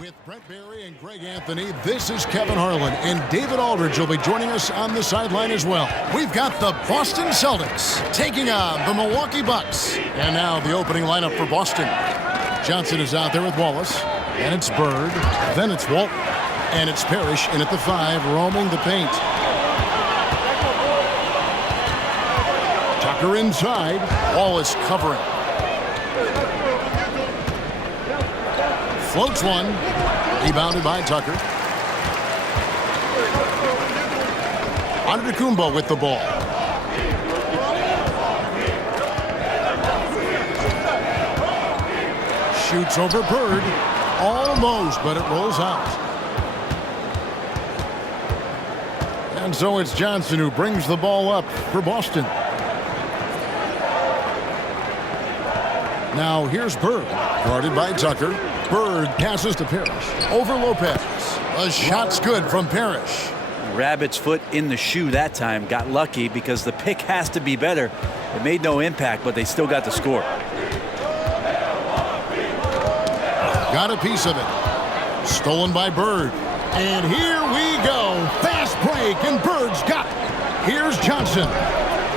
With Brent Barry and Greg Anthony, this is Kevin Harlan, and David Aldridge will be joining us on the sideline as well. We've got the Boston Celtics taking on the Milwaukee Bucks. And now the opening lineup for Boston. Johnson is out there with Wallace, and it's Bird, then it's Walton, and it's Parrish in at the 5, roaming the paint. Tucker inside, Wallace covering. Floats one. Rebounded by Tucker. Antetokounmpo with the ball. Shoots over Bird. Almost, but it rolls out. And so it's Johnson who brings the ball up for Boston. Now here's Bird. Guarded by Tucker. Bird passes to Parrish. Over Lopez. A shot's good from Parrish. Rabbit's foot in the shoe that time. Got lucky because the pick has to be better. It made no impact, but they still got the score. Got a piece of it. Stolen by Bird. And here we go. Fast break, and Bird's got it. Here's Johnson.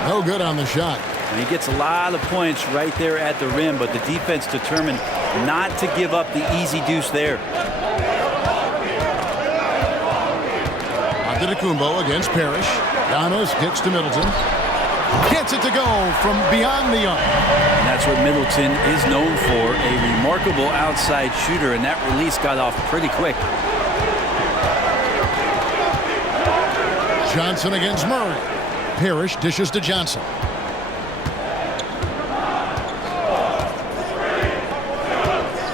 No good on the shot. And he gets a lot of points right there at the rim, but the defense determined not to give up the easy deuce there. Antetokounmpo against Parrish. Giannis gets to Middleton. Gets it to go from beyond the arc. And that's what Middleton is known for, a remarkable outside shooter, and that release got off pretty quick. Johnson against Murray. Parrish dishes to Johnson.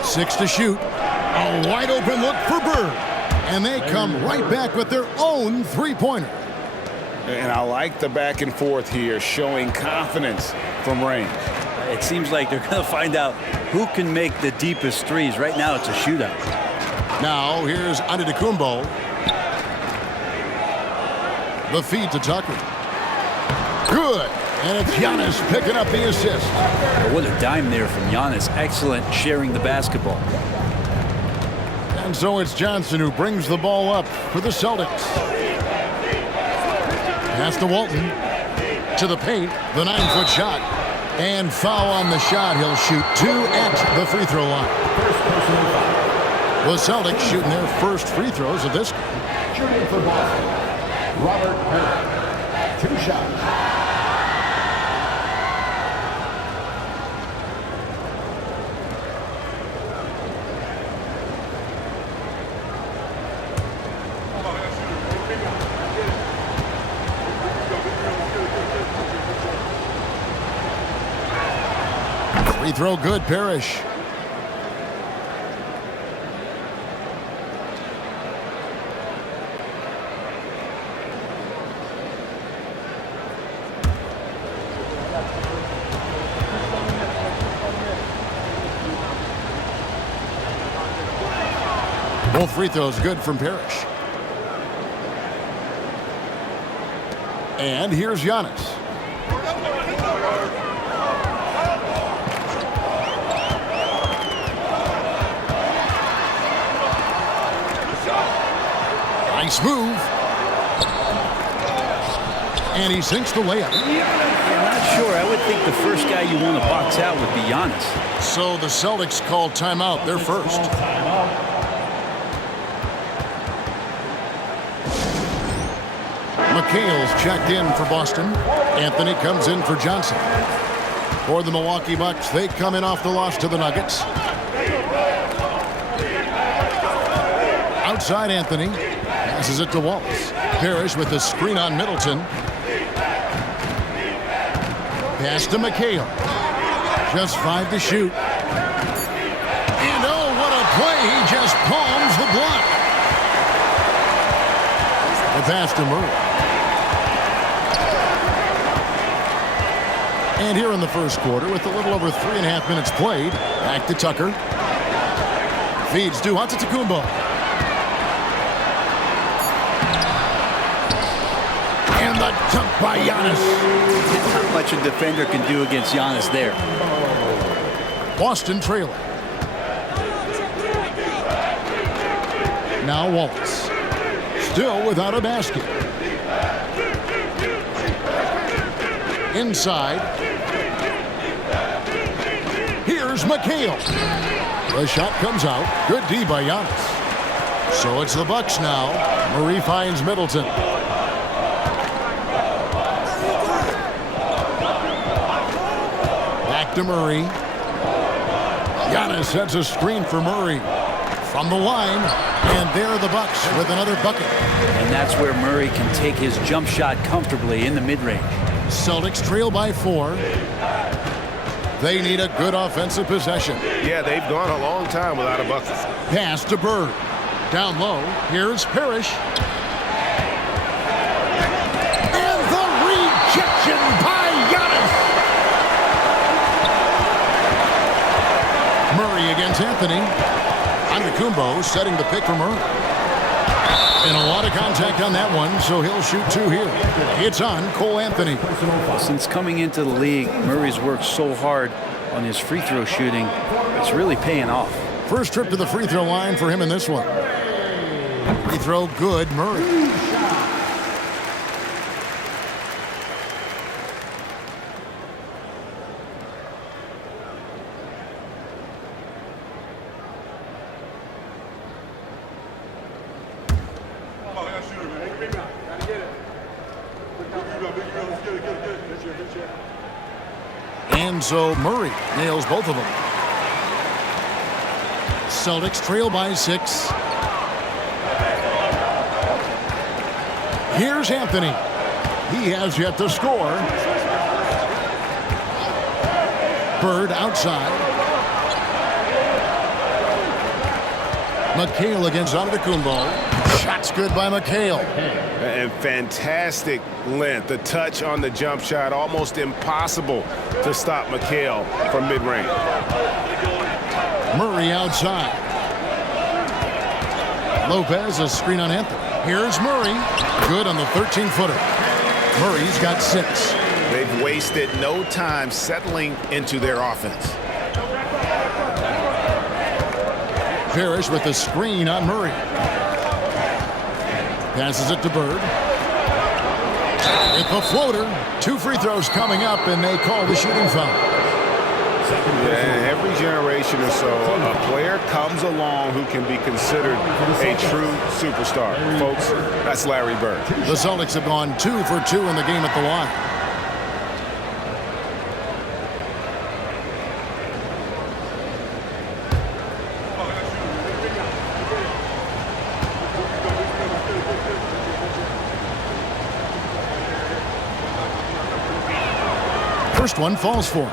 Six to shoot. A wide open look for Bird. And they come right back with their own three-pointer. And I like the back and forth here, showing confidence from range. It seems like they're going to find out who can make the deepest threes. Right now it's a shootout. Now here's Antetokounmpo. The feed to Tucker. Good. And it's Giannis picking up the assist. What a dime there from Giannis. Excellent sharing the basketball. And so it's Johnson who brings the ball up for the Celtics. Pass to Walton. To the paint. The 9-foot shot. And foul on the shot. He'll shoot 2 at the free throw line. The Celtics shooting their first free throws of this game. Shooting for Boston, Robert Perry. 2 shots. Free throw good, Parrish. Both free throws good from Parrish. And here's Giannis. Nice move. And he sinks the layup. I'm not sure. I would think the first guy you want to box out would be Giannis. So the Celtics call timeout. They're first. McHale's checked in for Boston. Anthony comes in for Johnson. For the Milwaukee Bucks, they come in off the loss to the Nuggets. Outside Anthony. Passes it to Wallace. Parrish with the screen on Middleton. Pass to McHale. Just 5 to shoot. And oh, what a play. He just palms the block. The pass to Murray. And here in the first quarter, with a little over 3.5 minutes played, back to Tucker. Feeds to Antetokounmpo. And the dunk by Giannis. Not much a defender can do against Giannis there. Boston trailing. Now Wallace. Still without a basket. Inside. Here's McHale. The shot comes out. Good D by Giannis. So it's the Bucks now. Murray finds Middleton. Back to Murray. Giannis sets a screen for Murray. From the line, and there are the Bucks with another bucket. And that's where Murray can take his jump shot comfortably in the mid-range. Celtics trail by 4. They need a good offensive possession. Yeah, they've gone a long time without a bucket. Pass to Bird. Down low, here's Parrish. And the rejection by Giannis. Murray against Anthony. Antetokounmpo setting the pick for Murray. And a lot of contact on that one, so he'll shoot 2 here. It's on Cole Anthony. Since coming into the league, Murray's worked so hard on his free throw shooting. It's really paying off. First trip to the free throw line for him in this one. Free throw good, Murray. And so Murray nails both of them. Celtics trail by 6. Here's Anthony. He has yet to score. Bird outside. McHale against Antetokounmpo. Shot's good by McHale. And fantastic length. The touch on the jump shot, almost impossible to stop McHale from mid-range. Murray outside. Lopez, a screen on Anthony. Here's Murray. Good on the 13-footer. Murray's got 6. They've wasted no time settling into their offense. Parrish with the screen on Murray. Passes it to Bird. With the floater. 2 free throws coming up, and they call the shooting foul. Yeah, every generation or so, a player comes along who can be considered a true superstar. Folks, that's Larry Bird. The Celtics have gone 2 for 2 in the game at the line. First one falls for him.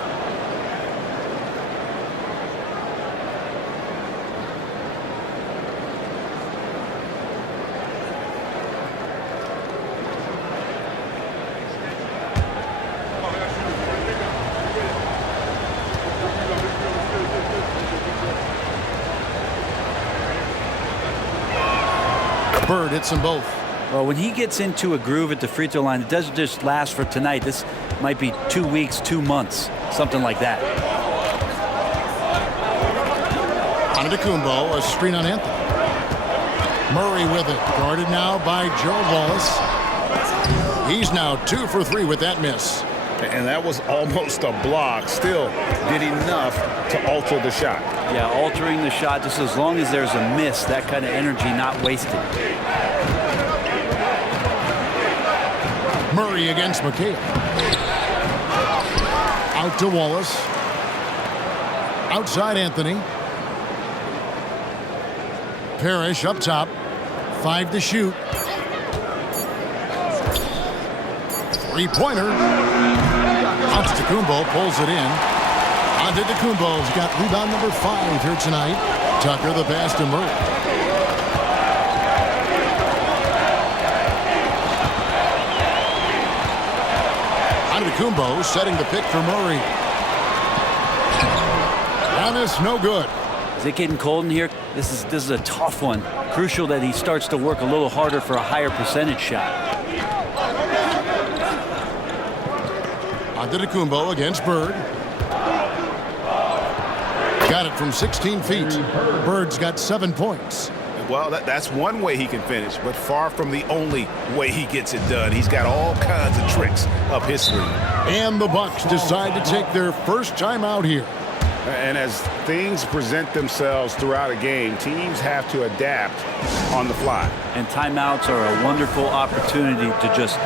Bird hits them both. Well, when he gets into a groove at the free throw line, it doesn't just last for tonight. This might be 2 weeks, 2 months, something like that. Antetokounmpo, a screen on Anthony. Murray with it, guarded now by Joe Wallace. He's now 2 for 3 with that miss. And that was almost a block. Still did enough to alter the shot. Yeah, altering the shot, just as long as there's a miss, that kind of energy not wasted. Murray against McHale. Out to Wallace. Outside Anthony. Parrish up top. 5 to shoot. 3-pointer. Antetokounmpo pulls it in. Antetokounmpo's got rebound number 5 here tonight. Tucker the pass to Murray. Antetokounmpo setting the pick for Murray. Giannis no good. Is it getting cold in here? This is a tough one. Crucial that he starts to work a little harder for a higher percentage shot. Antetokounmpo against Bird. Got it from 16 feet. Bird's got 7 points. Well, that's one way he can finish, but far from the only way he gets it done. He's got all kinds of tricks up his sleeve. And the Bucks decide to take their first time out here. And as things present themselves throughout a game, teams have to adapt on the fly. And timeouts are a wonderful opportunity to just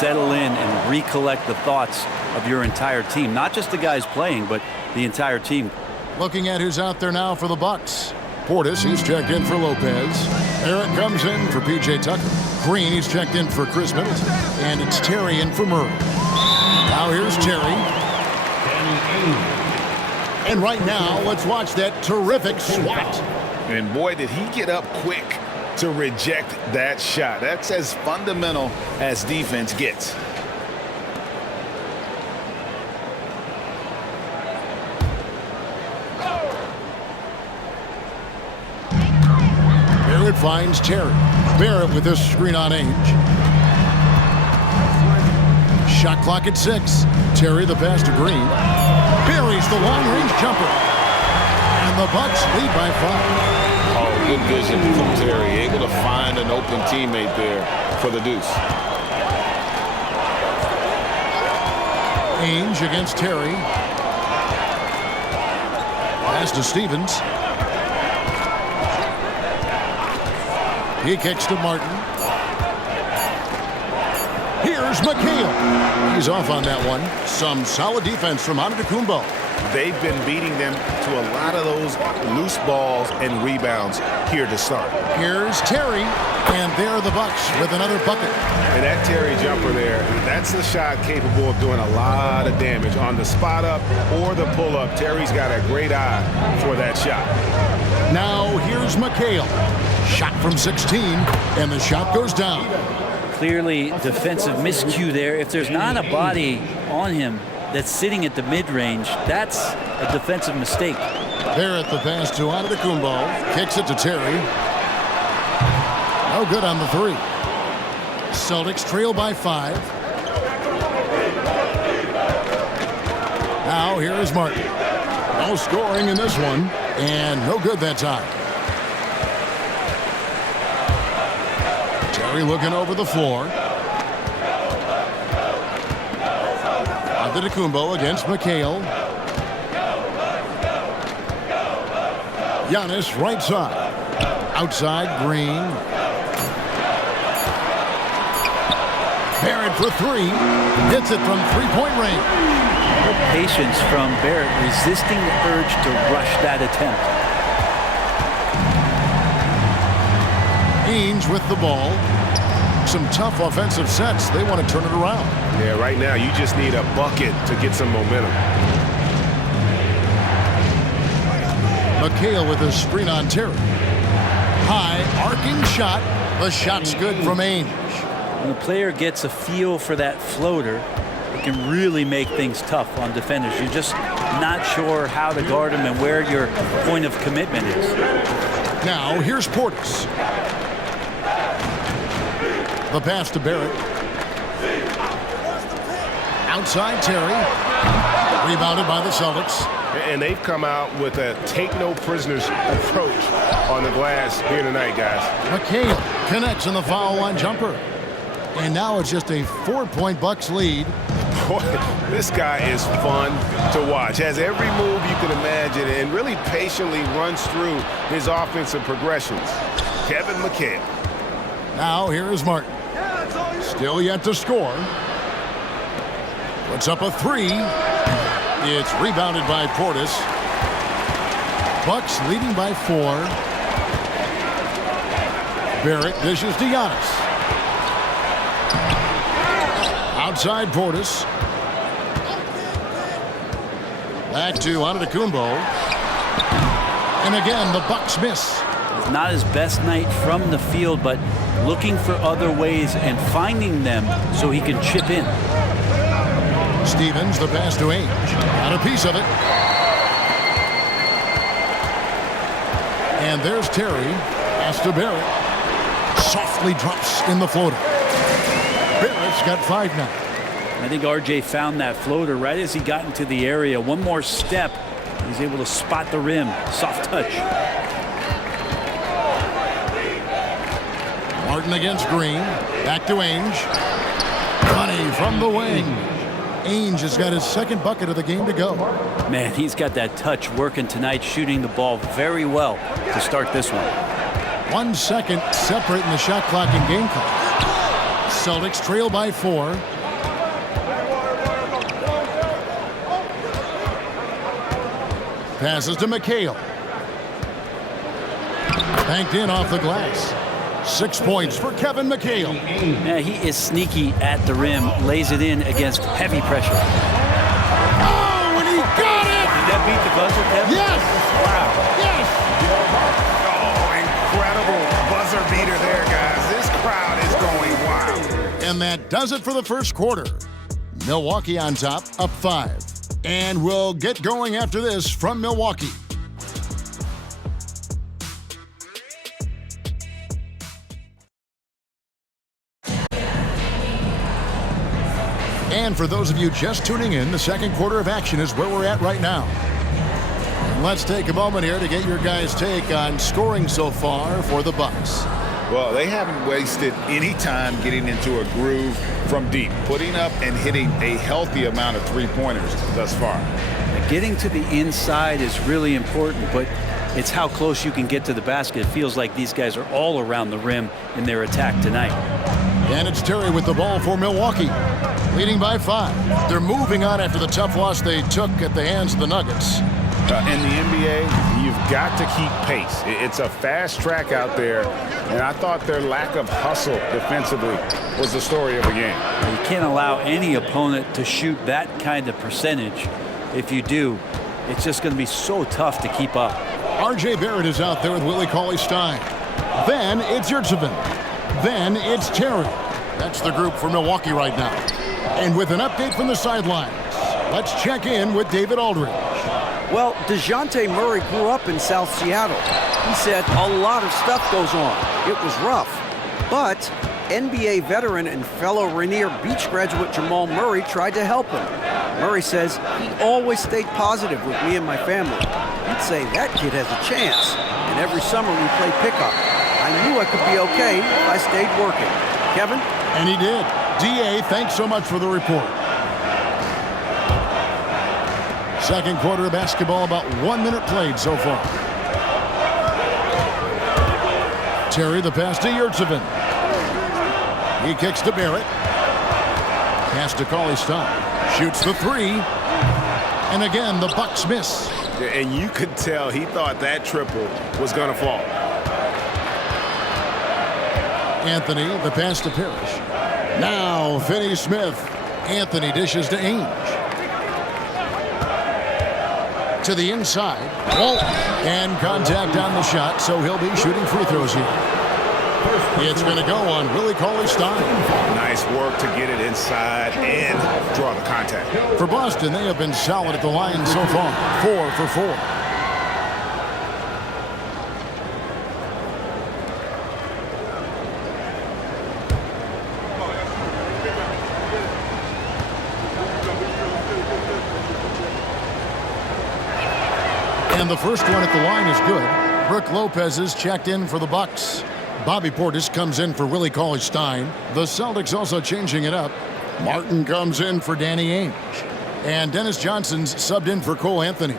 settle in and recollect the thoughts of your entire team. Not just the guys playing, but the entire team. Looking at who's out there now for the Bucks. Portis, he's checked in for Lopez. Barrett comes in for P.J. Tucker. Green, he's checked in for Chris Middleton. And it's Terry in for Murray. Now here's Terry. And right now, let's watch that terrific swat. And boy, did he get up quick to reject that shot. That's as fundamental as defense gets. Barrett finds Terry. Barrett with this screen on Ainge. Shot clock at 6. Terry the pass to Green. Buries the long-range jumper. And the Bucks lead by 5. Oh, good vision from Terry. Able to find an open teammate there for the deuce. Ainge against Terry. Pass to Stevens. He kicks to Martin. Here's McHale. He's off on that one. Some solid defense from Antetokounmpo. They've been beating them to a lot of those loose balls and rebounds here to start. Here's Terry. And there are the Bucks with another bucket. And that Terry jumper there, that's the shot capable of doing a lot of damage on the spot up or the pull up. Terry's got a great eye for that shot. Now here's McHale. Shot from 16, and the shot goes down. Clearly defensive miscue there. If there's not a body on him that's sitting at the mid-range, that's a defensive mistake. Barrett the pass to Antetokounmpo. Kicks it to Terry. No good on the 3. Celtics trail by 5. Now here is Martin. No scoring in this one, and no good that time. Terry looking over the floor. Antetokounmpo against McHale. Giannis right side. Outside Green. Barrett for 3. Hits it from 3-point range. Patience from Barrett, resisting the urge to rush that attempt. Ainge with the ball. Some tough offensive sets. They want to turn it around. Yeah, right now you just need a bucket to get some momentum. McHale with a screen on Terry. High arcing shot. The shot's good from Ainge. When the player gets a feel for that floater, it can really make things tough on defenders. You're just not sure how to guard him and where your point of commitment is. Now here's Portis. The pass to Barrett. Outside Terry. Rebounded by the Celtics. And they've come out with a take-no-prisoners approach on the glass here tonight, guys. McHale connects in the foul line jumper. And now it's just a 4-point Bucks lead. Boy, this guy is fun to watch. Has every move you can imagine and really patiently runs through his offensive progressions. Kevin McHale. Now here is Martin. Still yet to score. Puts up a 3. It's rebounded by Portis. Bucks leading by 4. Barrett dishes to Giannis. Outside Portis. Back to Antetokounmpo. And again, the Bucks miss. It's not his best night from the field, but looking for other ways and finding them so he can chip in. Stevens, the pass to Ainge. Got a piece of it. And there's Terry. Pass to Barrett. Softly drops in the floater. Barrett's got 5 now. I think RJ found that floater right as he got into the area. One more step, he's able to spot the rim. Soft touch. Martin against Green. Back to Ainge. Money from the wing. Ainge has got his second bucket of the game to go. Man, he's got that touch working tonight, shooting the ball very well to start this one. 1 second separating the shot clock and game clock. Celtics trail by 4. Passes to McHale. Banked in off the glass. 6 points for Kevin McHale. Yeah, he is sneaky at the rim, lays it in against heavy pressure. Oh, and he got it! Did that beat the buzzer, Kevin? Yes! Wow. Yes! Oh, incredible buzzer beater there, guys. This crowd is going wild. And that does it for the first quarter. Milwaukee on top, up 5. And we'll get going after this from Milwaukee. And for those of you just tuning in, the second quarter of action is where we're at right now. And let's take a moment here to get your guys' take on scoring so far for the Bucks. Well, they haven't wasted any time getting into a groove from deep, putting up and hitting a healthy amount of three-pointers thus far. Getting to the inside is really important, but it's how close you can get to the basket. It feels like these guys are all around the rim in their attack tonight. And it's Terry with the ball for Milwaukee, leading by 5. They're moving on after the tough loss they took at the hands of the Nuggets. In the NBA, you've got to keep pace. It's a fast track out there, and I thought their lack of hustle defensively was the story of the game. You can't allow any opponent to shoot that kind of percentage. If you do, it's just going to be so tough to keep up. R.J. Barrett is out there with Willie Cauley-Stein. Then it's Yurtseven. Then it's Terry. That's the group for Milwaukee right now. And with an update from the sidelines, let's check in with David Aldridge. Well, DeJounte Murray grew up in South Seattle. He said a lot of stuff goes on. It was rough. But NBA veteran and fellow Rainier Beach graduate Jamal Murray tried to help him. Murray says he always stayed positive with me and my family. He'd say that kid has a chance. And every summer we play pickup. I knew I could be okay if I stayed working. Kevin? And he did. D.A., thanks so much for the report. Second quarter of basketball, about 1 minute played so far. Terry, the pass to Yurtseven. He kicks to Barrett. Pass to Cauley-Stein. Shoots the 3. And again, the Bucks miss. And you could tell he thought that triple was going to fall. Anthony, the pass to Parrish. Now, Finney-Smith. Anthony dishes to Ainge. To the inside. And contact on the shot, so he'll be shooting free throws here. It's going to go on Willie Cauley-Stein. Nice work to get it inside and draw the contact. For Boston, they have been solid at the line so far. 4 for 4. And the first one at the line is good. Brook Lopez is checked in for the Bucks. Bobby Portis comes in for Willie Cauley-Stein. The Celtics also changing it up. Martin comes in for Danny Ainge. And Dennis Johnson's subbed in for Cole Anthony.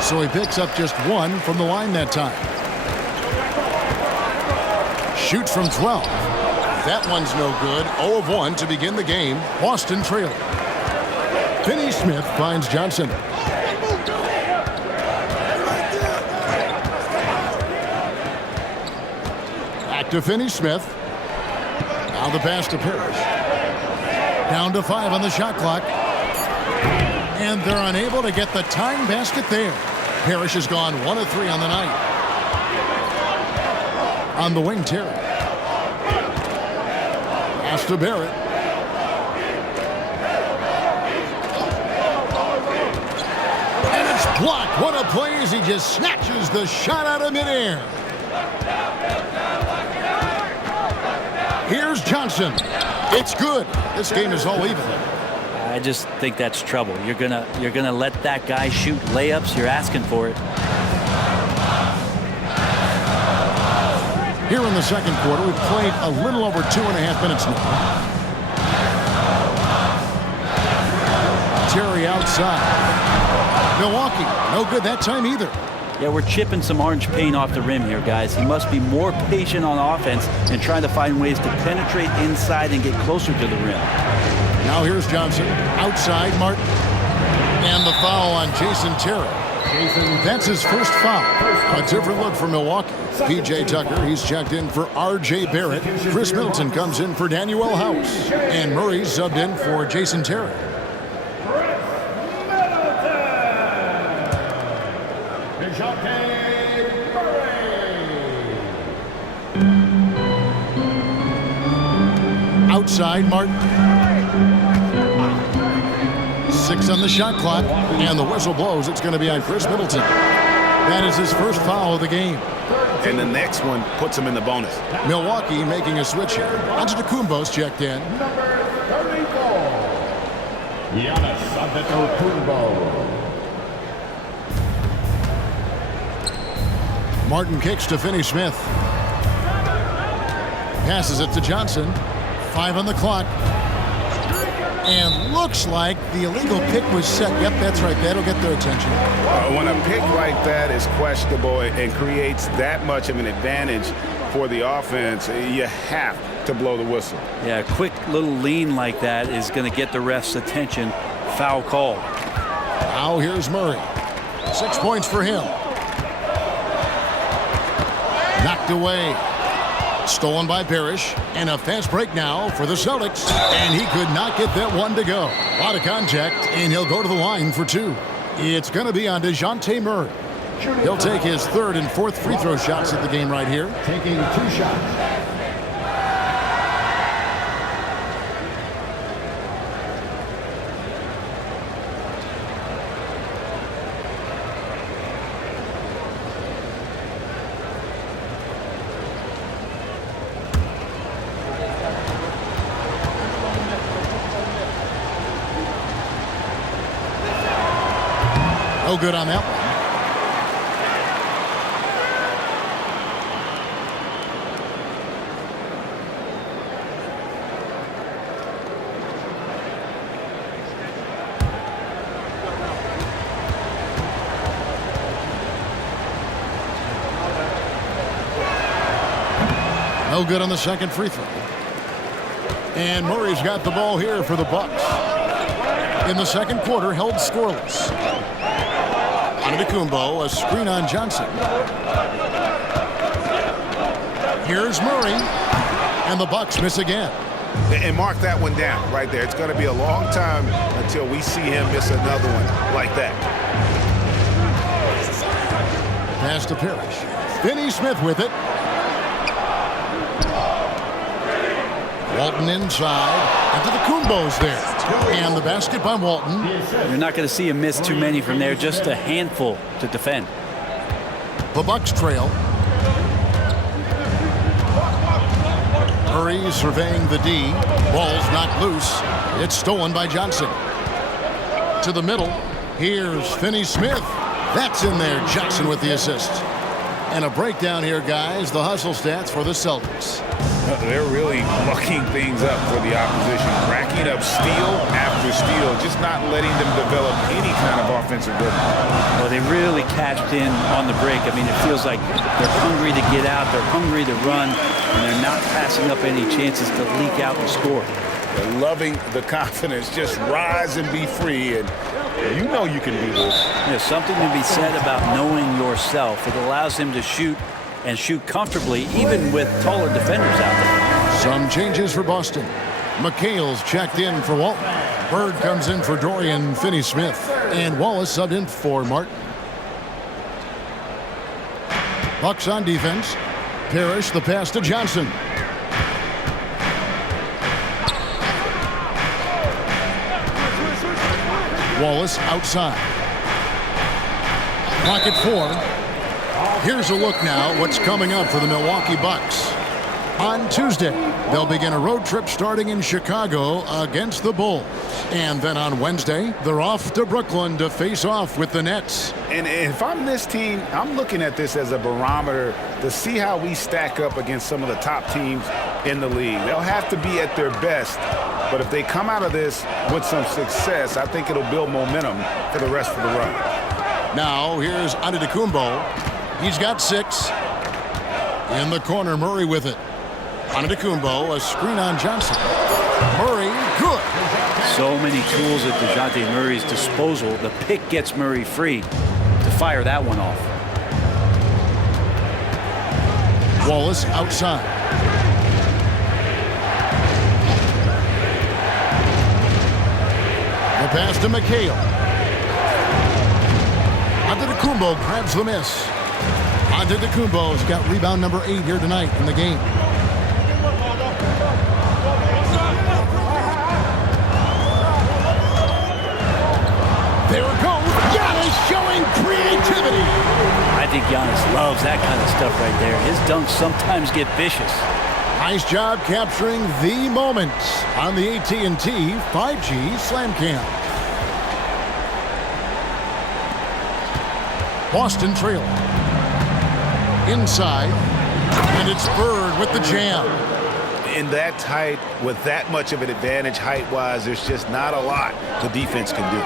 So he picks up just 1 from the line that time. Shoots from 12. That one's no good. 0 of 1 to begin the game. Boston trailing. Finney-Smith finds Johnson. Back to Finney-Smith. Now the pass to Parrish. Down to 5 on the shot clock. And they're unable to get the tying basket there. Parrish has gone 1 of 3 on the night. On the wing, Terry. Pass to Barrett. And it's blocked. What a play as he just snatches the shot out of midair. Here's Johnson. It's good. This game is all even. I just think that's trouble. You're gonna let that guy shoot layups. You're asking for it. Here in the second quarter, we've played a little over 2.5 minutes now. Terry outside. Milwaukee, no good that time either. Yeah, we're chipping some orange paint off the rim here, guys. He must be more patient on offense and trying to find ways to penetrate inside and get closer to the rim. Now here's Johnson. Outside, Martin. And the foul on Jason Terry. That's his first foul. A different look for Milwaukee. P.J. Tucker, he's checked in for R.J. Barrett. Chris Middleton comes in for Daniel House. And Murray's subbed in for Jason Terry. Outside, Martin. 6 on the shot clock, and the whistle blows. It's going to be on Chris Middleton. That is his first foul of the game. And the next one puts him in the bonus. Milwaukee making a switch here. Antetokounmpo's checked in. Number 34, Giannis Antetokounmpo. Martin kicks to Finney Smith. Passes it to Johnson. 5 on the clock. And looks like the illegal pick was set. Yep, that's right. That'll get their attention. When a pick like that is questionable and creates that much of an advantage for the offense, you have to blow the whistle. Yeah, a quick little lean like that is going to get the ref's attention. Foul call. Now here's Murray. 6 points for him. Knocked away. Stolen by Parrish. And a fast break now for the Celtics. And he could not get that one to go. A lot of contact, and he'll go to the line for 2. It's going to be on DeJounte Murray. He'll take his 3rd and 4th free throw shots at the game right here. Taking 2 shots. No good on that one. No good on the second free throw. And Murray's got the ball here for the Bucks. In the second quarter, held scoreless. Antetokounmpo, a screen on Johnson. Here's Murray, and the Bucks miss again. And mark that one down right there. It's going to be a long time until we see him miss another one like that. Pass to Parrish. Finney Smith with it. Walton inside. Antetokounmpo's there. And the basket by Walton. You're not going to see him miss too many from there. Just a handful to defend. The Bucks trail. Murray surveying the D. Ball's knocked loose. It's stolen by Johnson. To the middle. Here's Finney Smith. That's in there. Johnson with the assist. And a breakdown here, guys. The hustle stats for the Celtics. They're really mucking things up for the opposition, racking up steal after steal, just not letting them develop any kind of offensive rhythm. Well, they really cashed in on the break. I mean, it feels like they're hungry to get out, they're hungry to run, and they're not passing up any chances to leak out and score. They're loving the confidence, just rise and be free, and you know you can do this. There's something to be said about knowing yourself. It allows him to shoot and shoot comfortably, even with taller defenders out there. Some changes for Boston. McHale's checked in for Walton. Bird comes in for Dorian Finney-Smith. And Wallace subbed in for Martin. Bucks on defense. Parrish, the pass to Johnson. Wallace outside. Clock at 4. Here's a look now what's coming up for the Milwaukee Bucks. On Tuesday, they'll begin a road trip starting in Chicago against the Bulls. And then on Wednesday, they're off to Brooklyn to face off with the Nets. And if I'm this team, I'm looking at this as a barometer to see how we stack up against some of the top teams in the league. They'll have to be at their best, but if they come out of this with some success, I think it'll build momentum for the rest of the run. Now, here's Antetokounmpo. He's got 6. In the corner, Murray with it. Antetokounmpo, a screen on Johnson. Murray, good. So many tools at DeJounte Murray's disposal. The pick gets Murray free to fire that one off. Wallace outside. The pass to McHale. Antetokounmpo grabs the miss. Antetokounmpo's got rebound number 8 here tonight in the game. There it goes. Giannis showing creativity. I think Giannis loves that kind of stuff right there. His dunks sometimes get vicious. Nice job capturing the moment on the AT&T 5G Slam Cam. Boston trailing. Inside. And it's Bird with the jam. In that tight, with that much of an advantage height-wise, there's just not a lot the defense can do.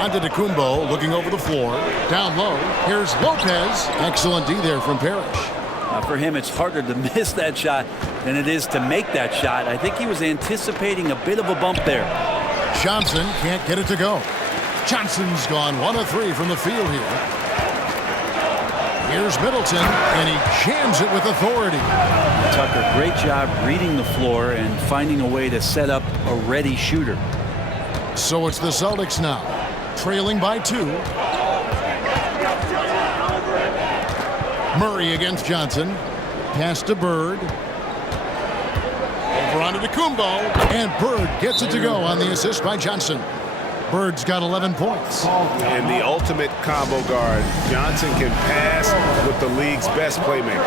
Antetokounmpo looking over the floor. Down low. Here's Lopez. Excellent D there from Parrish. For him, it's harder to miss that shot than it is to make that shot. I think he was anticipating a bit of a bump there. Johnson can't get it to go. Johnson's gone 1 of 3 from the field here. Here's Middleton, and he jams it with authority. Tucker, great job reading the floor and finding a way to set up a ready shooter. So it's the Celtics now, trailing by 2. Murray against Johnson. Pass to Bird. Over onto Antetokounmpo, and Bird gets it to go on the assist by Johnson. Bird's got 11 points. And the ultimate combo guard. Johnson can pass with the league's best playmaker.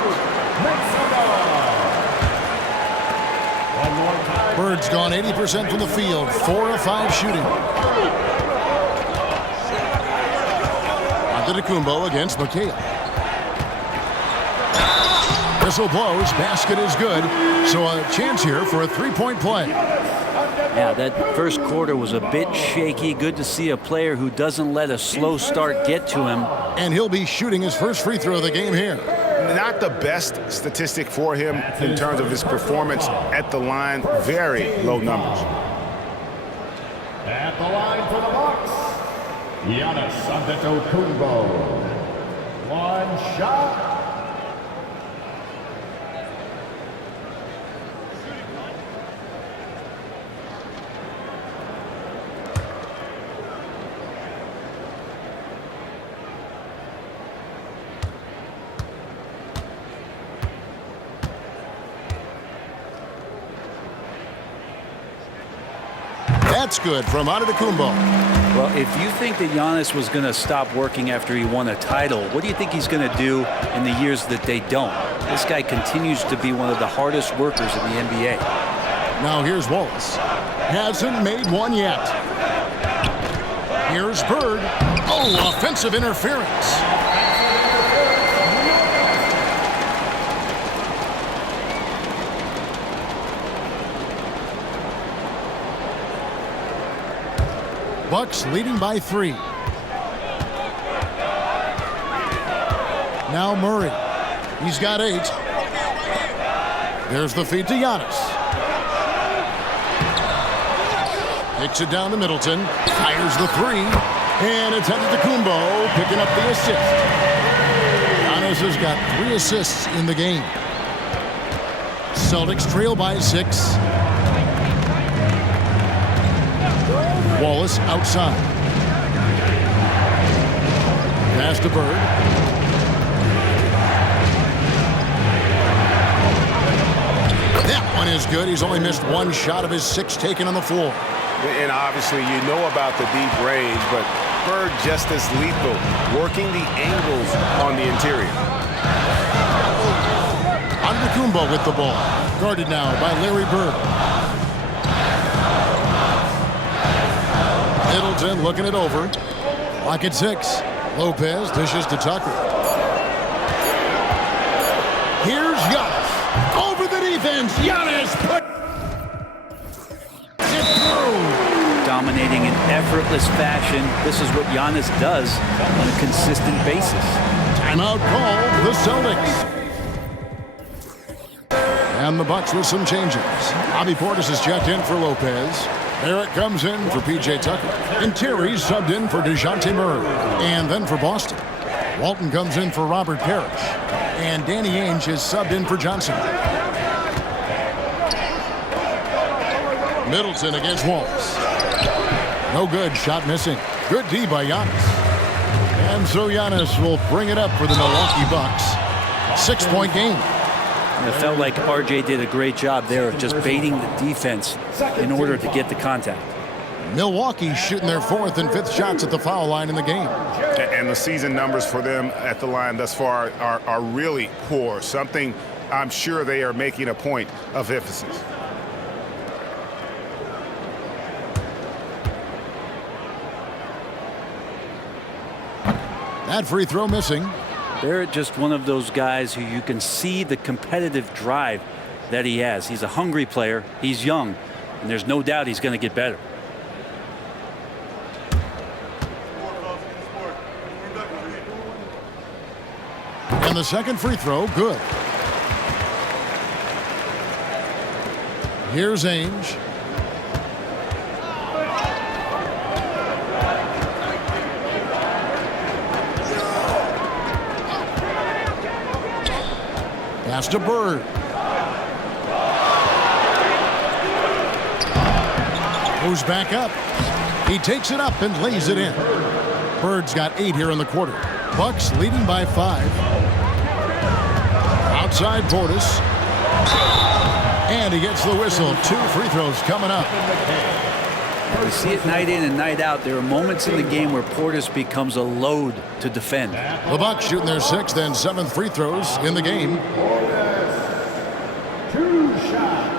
Bird's gone 80% from the field, 4 of 5 shooting. Antetokounmpo against McHale. Whistle blows, basket is good, so a chance here for a 3-point play. Yeah, that first quarter was a bit shaky. Good to see a player who doesn't let a slow start get to him. And he'll be shooting his first free throw of the game here. Not the best statistic for him in terms of his performance at the line. Very low numbers. At the line for the Bucks, Giannis Antetokounmpo. One shot. That's good from Antetokounmpo. Well, if you think that Giannis was going to stop working after he won a title, what do you think he's going to do in the years that they don't? This guy continues to be one of the hardest workers in the NBA. Now here's Wallace. Hasn't made one yet. Here's Bird. Oh, offensive interference. Bucks leading by 3. Now Murray. He's got 8. There's the feed to Giannis. Kicks it down to Middleton. Fires the 3. And it's Antetokounmpo picking up the assist. Giannis has got 3 assists in the game. Celtics trail by 6. Wallace outside. Pass to Bird. That one is good. He's only missed 1 shot of his 6 taken on the floor. And obviously you know about the deep range, but Bird just as lethal, working the angles on the interior. Antetokounmpo with the ball. Guarded now by Larry Bird. Middleton looking it over. Lock at 6. Lopez dishes to Tucker. Here's Giannis. Over the defense. Giannis put it through. Dominating in effortless fashion. This is what Giannis does on a consistent basis. Timeout called the Celtics. And the Bucks with some changes. Bobby Portis is checked in for Lopez. Barrett comes in for P.J. Tucker. And Terry subbed in for DeJounte Murray. And then for Boston, Walton comes in for Robert Parrish. And Danny Ainge is subbed in for Johnson. Middleton against Walls. No good. Shot missing. Good D by Giannis. And so Giannis will bring it up for the Milwaukee Bucks. 6-point game. And it felt like RJ did a great job there of just baiting the defense in order to get the contact. Milwaukee shooting their 4th and 5th shots at the foul line in the game. And the season numbers for them at the line thus far are really poor. Something I'm sure they are making a point of emphasis. That free throw missing. Barrett just one of those guys who you can see the competitive drive that he has. He's a hungry player. He's young. And there's no doubt he's going to get better. And the second free throw, good. Here's Ainge. Pass to Bird. Goes back up. He takes it up and lays it in. Bird's got 8 here in the quarter. Bucks leading by 5. Outside Portis. And he gets the whistle. 2 free throws coming up. We see it night in and night out. There are moments in the game where Portis becomes a load to defend. The Bucks shooting their 6th and 7th free throws in the game. 2 shots.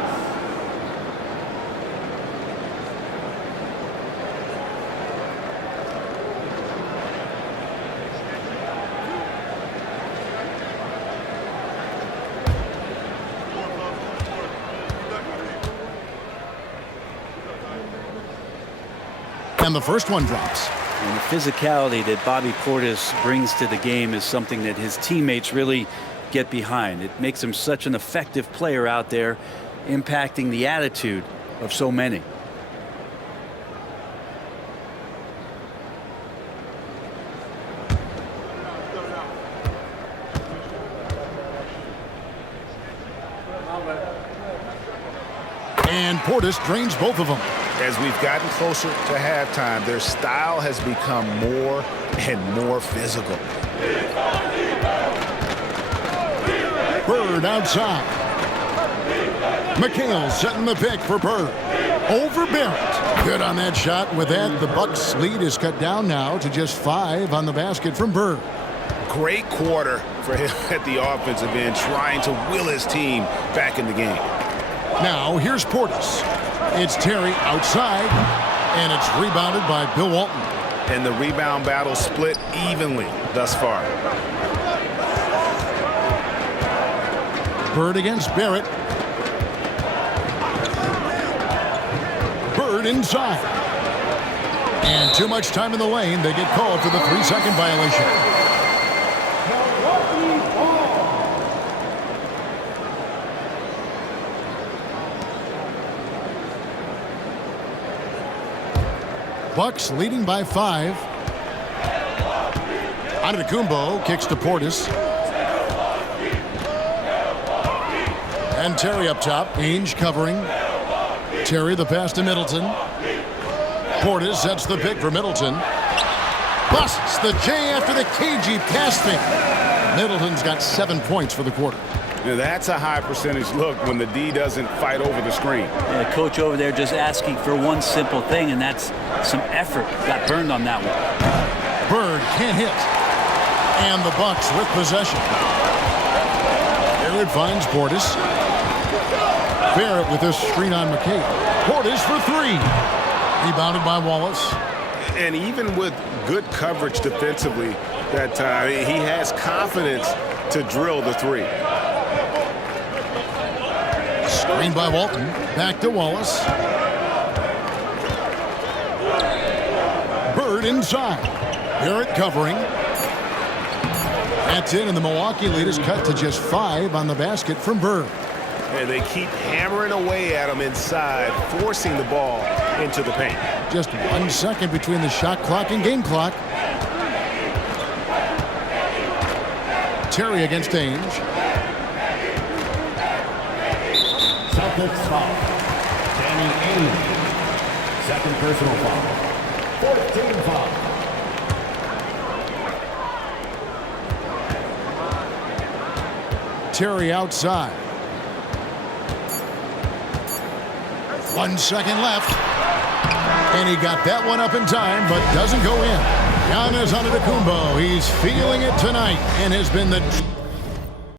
And the first one drops. And the physicality that Bobby Portis brings to the game is something that his teammates really get behind. It makes him such an effective player out there, impacting the attitude of so many. And Portis drains both of them. As we've gotten closer to halftime, their style has become more and more physical. Bird outside. McHale setting the pick for Bird. Over Barrett. Good on that shot. With that, the Bucks lead is cut down now to just 5 on the basket from Bird. Great quarter for him at the offensive end, trying to will his team back in the game. Now, here's Portis. It's Terry outside, and it's rebounded by Bill Walton. And the rebound battle split evenly thus far. Bird against Barrett. Bird inside. And too much time in the lane. They get called for the 3-second violation. Bucks leading by 5. Antetokounmpo kicks to Portis. And Terry up top. Ainge covering. Terry the pass to Middleton. Portis sets the pick for Middleton. Busts the J after the cagey pass fake. Middleton's got 7 points for the quarter. Now that's a high percentage look when the D doesn't fight over the screen. And the coach over there just asking for one simple thing, and that's some effort. Got burned on that one. Bird can't hit. And the Bucks with possession. Barrett finds Portis. Barrett with this screen on McCabe. Portis for three. Rebounded by Wallace. And even with good coverage defensively that time, he has confidence to drill the three. Screen by Walton. Back to Wallace. Bird inside. Barrett covering. That's it, and the Milwaukee lead is cut to just 5 on the basket from Bird. And they keep hammering away at him inside, forcing the ball into the paint. Just 1 second between the shot clock and game clock. Terry against Ainge. Celtics foul. Danny Ainge. Second personal foul. 14 foul. Terry outside. 1 second left. And he got that one up in time, but doesn't go in. Giannis Antetokounmpo, he's feeling it tonight and has been the